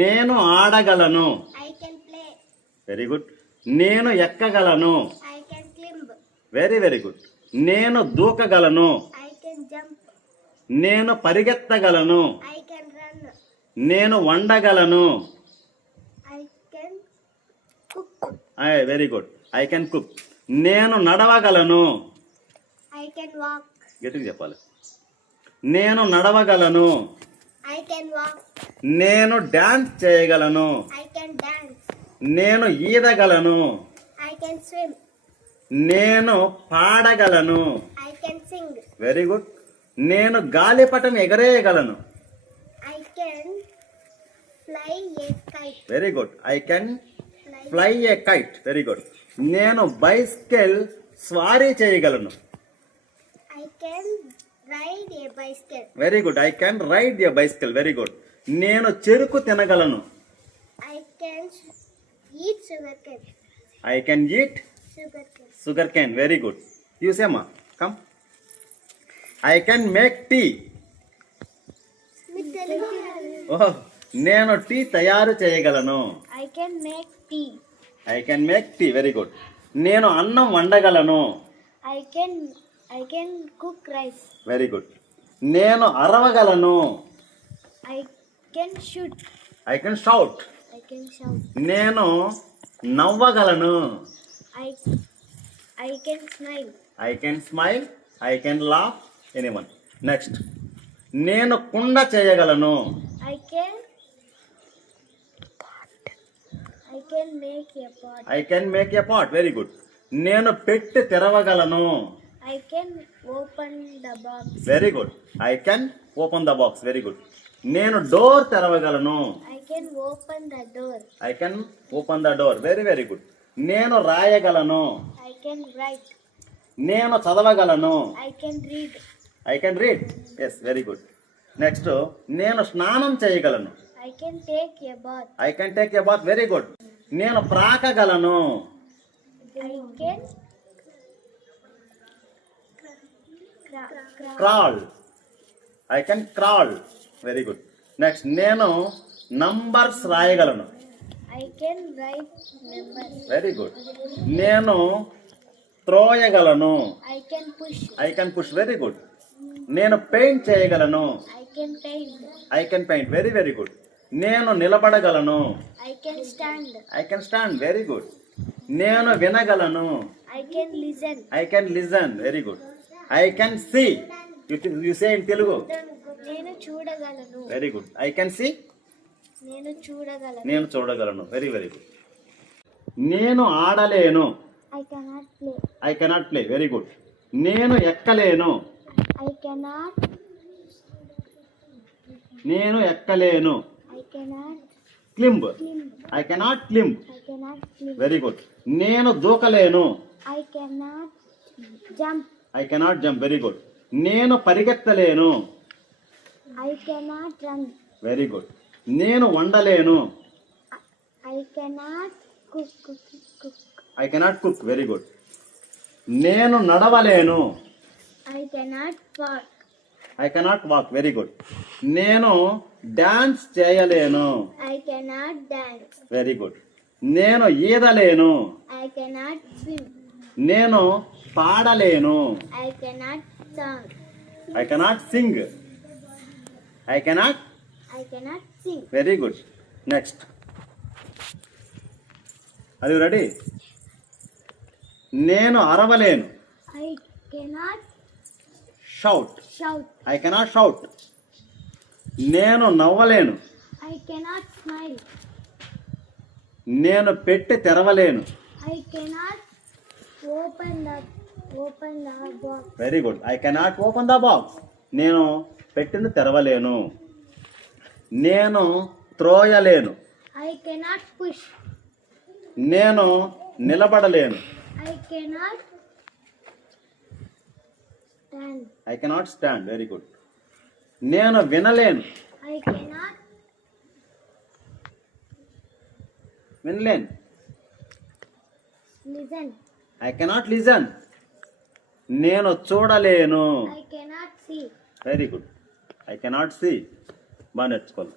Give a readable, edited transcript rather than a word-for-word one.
నేను ఆడగలను. I can play. Very good. నేను ఎక్కగలను. I can climb. Very very good. నేను దూకగలను. I can jump. నేను పరిగెత్తగలను. I can run. నేను వండగలను. I can cook. Very good. I can cook. నేను నడవగలను. I can walk. గట్టిగా చెప్పాలి. నేను నడవగలను. I can walk. నేను డాన్స్ చేయగలను. I can dance. నేను ఈదగలను. I can swim. నేను పాడగలను. I can sing. Very good. నేను గాలిపటం ఎగరేయగలను. I can fly a kite. Very good. I can fly a kite. Very good. నేను బైసికల్ స్వారీ చేయగలను. I can ride a bicycle. Very good. I can ride a bicycle. Very good. నేను చెరుకు తినగలను. I can eat sugarcane. I can eat Sugarcane. Sugar cane. Very good. యూసేమా కమ్. I can make tea. Oh, నేను tea తయారు చేయగలను. I can make tea. I can make tea. Very good. నేను అన్నం వండగలను. I can cook rice. Very good. నేను అరవగలను. I can shoot. I can shout. I can shout. నేను నవ్వగలను. I can smile. I can smile. I can laugh. Anyone. Next. నేను కుండ చేయగలను. I can make a pot. I can make a pot. Very good. నేను పెట్టి తెరవగలను. I can open the box. Very good. I can open the box. Very good. నేను door తెరవగలను. I can open the door. I can open the door. Very very good. నేను రాయగలను. I can write. నేను చదవగలను. I can read. I can read. Yes, very good. Next. నేను స్నానం చేయగలను. I can take a bath. I can take a bath. Very good. నేను ప్రాకగలను. I can crawl. I can crawl. Very good. Next. నేను numbers రాయగలను. I can write numbers. Very good. నేను త్రోయగలను. I can push. I can push. Very good. నేను paint చేయగలను. I can paint. I can paint. Very very good. నేను నిలబడగలను. I can stand. I can stand. Very good. నేను వినగలను. I can listen. I can listen. Very good. I can see. You say in Telugu. నేను చూడగలను. Very good. I can see. నేను చూడగలను. నేను చూడగలను. Very very good. నేను ఆడలేను. I cannot play. I cannot play. Very good. నేను ఎక్కలేను. I cannot. నేను ఎక్కలేను. I cannot climb. climb. I cannot climb. I cannot climb. Very good. నేను దూకలేను. I cannot jump. I cannot jump. Very good. నేను పరిగెత్తలేను. I cannot run. Very good. నేను వండలేను. I cannot cook. I cannot cook. Very good. నేను నడవలేను. I cannot walk. I cannot walk. Very good. నేను dance చేయలేను. I cannot dance. Very good. నేను ఈదలేను. I cannot swim. నేను పాడలేను. I cannot sing. I cannot sing. I cannot. I cannot sing. Very good. Next. Are you ready? నేను అరవలేను. I cannot shout. shout. I cannot shout. నేను నవ్వలేను. I cannot smile. నేను పెట్టి తెరవలేను. I cannot open the box. Very good. I cannot open the box. నేను పెట్టిన తెరవలేను. నేను త్రోయలేను. I cannot push. నేను నిలబడలేను. I cannot stand. I cannot stand. Very good. నేను వినలేను. I cannot వినలేను. listen. I cannot listen. నేను చూడలేను. I cannot see. Very good. I cannot see. బాగా నేర్చుకోవాలి.